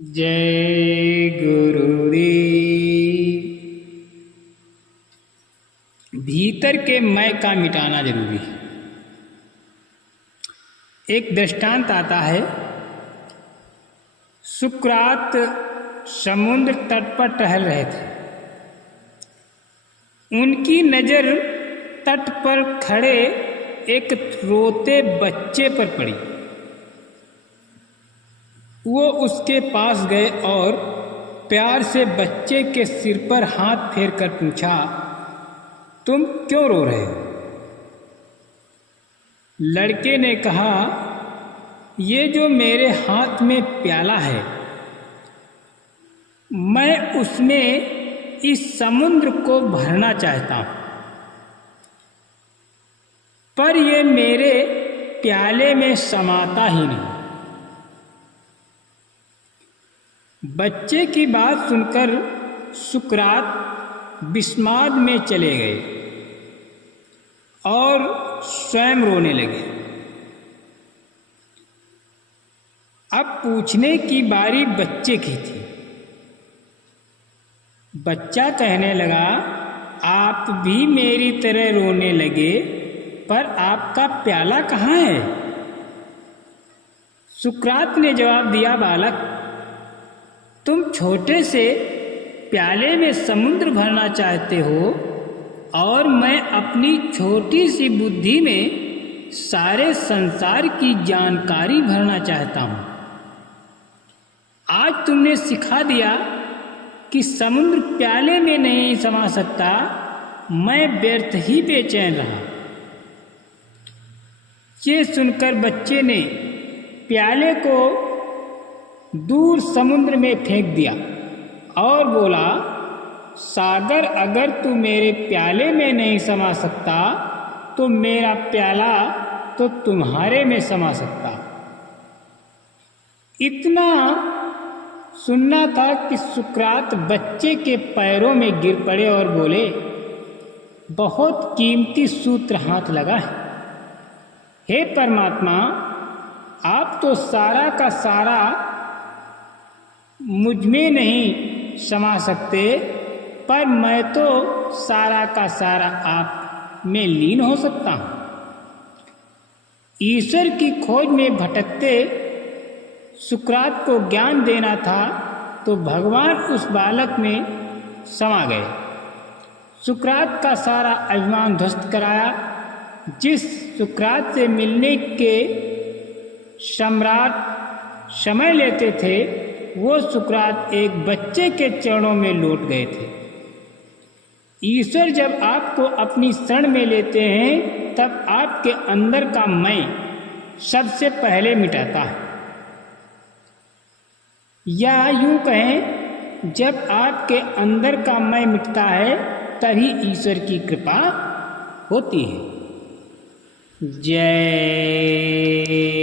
जय गुरुदेव। भीतर के मैं का मिटाना जरूरी है। एक दृष्टांत आता है, सुकरात समुद्र तट पर टहल रहे थे। उनकी नज़र तट पर खड़े एक रोते बच्चे पर पड़ी। वो उसके पास गए और प्यार से बच्चे के सिर पर हाथ फेर कर पूछा, तुम क्यों रो रहे हो? लड़के ने कहा, ये जो मेरे हाथ में प्याला है, मैं उसमें इस समुद्र को भरना चाहता हूं, पर ये मेरे प्याले में समाता ही नहीं। बच्चे की बात सुनकर सुकरात विस्माद में चले गए और स्वयं रोने लगे। अब पूछने की बारी बच्चे की थी। बच्चा कहने लगा, आप भी मेरी तरह रोने लगे, पर आपका प्याला कहाँ है? सुकरात ने जवाब दिया, बालक, तुम छोटे से प्याले में समुद्र भरना चाहते हो और मैं अपनी छोटी सी बुद्धि में सारे संसार की जानकारी भरना चाहता हूँ। आज तुमने सिखा दिया कि समुद्र प्याले में नहीं समा सकता, मैं व्यर्थ ही बेचैन रहा। ये सुनकर बच्चे ने प्याले को दूर समुद्र में फेंक दिया और बोला, सागर अगर तू मेरे प्याले में नहीं समा सकता तो मेरा प्याला तो तुम्हारे में समा सकता। इतना सुनना था कि सुकरात बच्चे के पैरों में गिर पड़े और बोले, बहुत कीमती सूत्र हाथ लगा है। हे परमात्मा, आप तो सारा का सारा मुझ में नहीं समा सकते, पर मैं तो सारा का सारा आप में लीन हो सकता हूँ। ईश्वर की खोज में भटकते सुकरात को ज्ञान देना था, तो भगवान उस बालक में समा गए। सुकरात का सारा अभिमान ध्वस्त कराया। जिस सुकरात से मिलने के सम्राट समय लेते थे, वो सुकरात एक बच्चे के चरणों में लौट गए थे। ईश्वर जब आपको अपनी शरण में लेते हैं, तब आपके अंदर का मैं सबसे पहले मिटाता है, या यूं कहें, जब आपके अंदर का मैं मिटता है तभी ईश्वर की कृपा होती है। जय